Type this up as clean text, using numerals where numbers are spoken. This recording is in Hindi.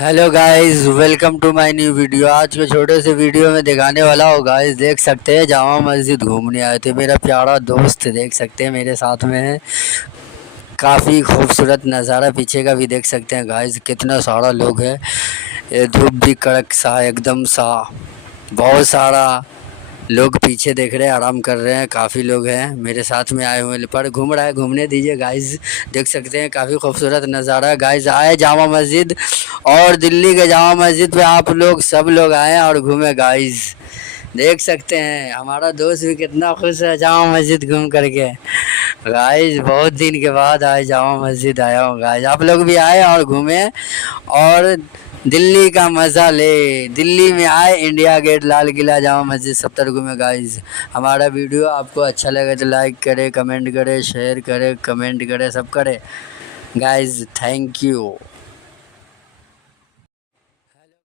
Hello guys, welcome to my new video. आज के छोटे से वीडियो में दिखाने वाला हो गाइस, देख सकते हैं जामा मस्जिद घूमने आए थे। मेरा प्यारा दोस्त देख सकते हैं मेरे साथ में है। काफ़ी खूबसूरत नज़ारा पीछे का भी देख सकते हैं गाइस, कितना सारा लोग है। ये धूप भी कड़क सा एकदम सा, बहुत सारा लोग पीछे देख रहे हैं, आराम कर रहे हैं। काफ़ी लोग हैं मेरे साथ में आए हुए, पर घूम रहा है, घूमने दीजिए गाइस। देख सकते हैं काफ़ी खूबसूरत नज़ारा गाइस। आए जामा मस्जिद, और दिल्ली के जामा मस्जिद पे आप लोग सब लोग आए और घूमे गाइस। देख सकते हैं हमारा दोस्त भी कितना खुश है जामा मस्जिद घूम करके। गाइस बहुत दिन के बाद आए जामा मस्जिद आया हूँ गाइस, आप लोग भी आए और घूमे और दिल्ली का मज़ा ले। दिल्ली में आए, इंडिया गेट, लाल किला, जामा मस्जिद सब तरफ घूमे गाइस। हमारा वीडियो आपको अच्छा लगे तो लाइक करें, कमेंट करें, शेयर करें, कमेंट करें, सब करें गाइस। Thank you.